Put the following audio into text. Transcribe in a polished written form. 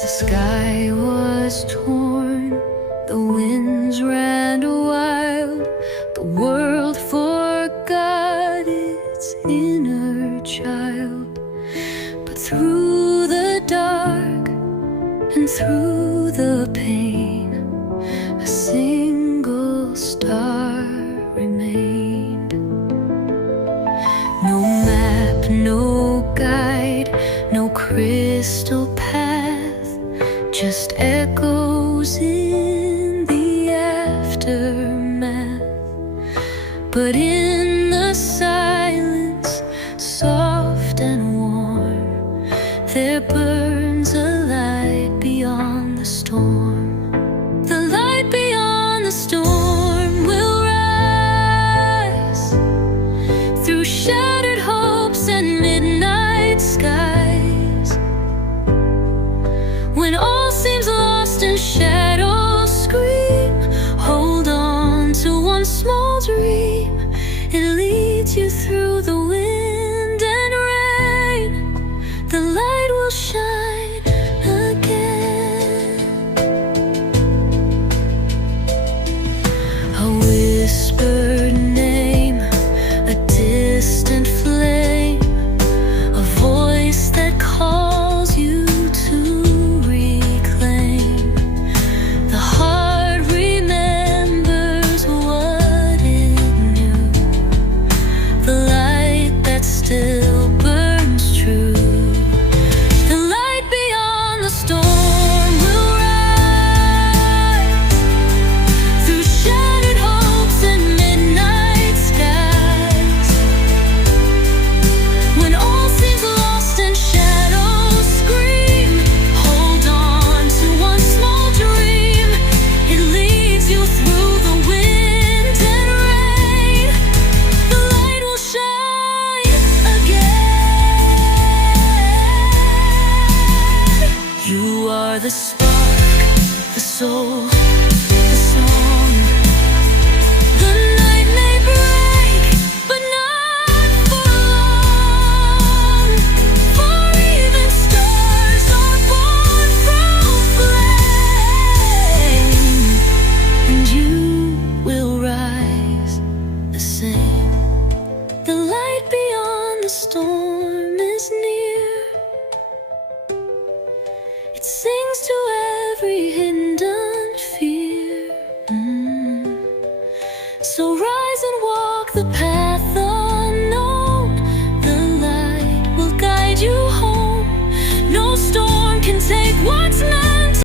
The sky was torn, the winds ran wild, the world forgot its inner child. But through the dark and through the pain, a single star remained. No map, no guide, no crystal path, just echoes in the aftermath. But in the silence, soft and warm, there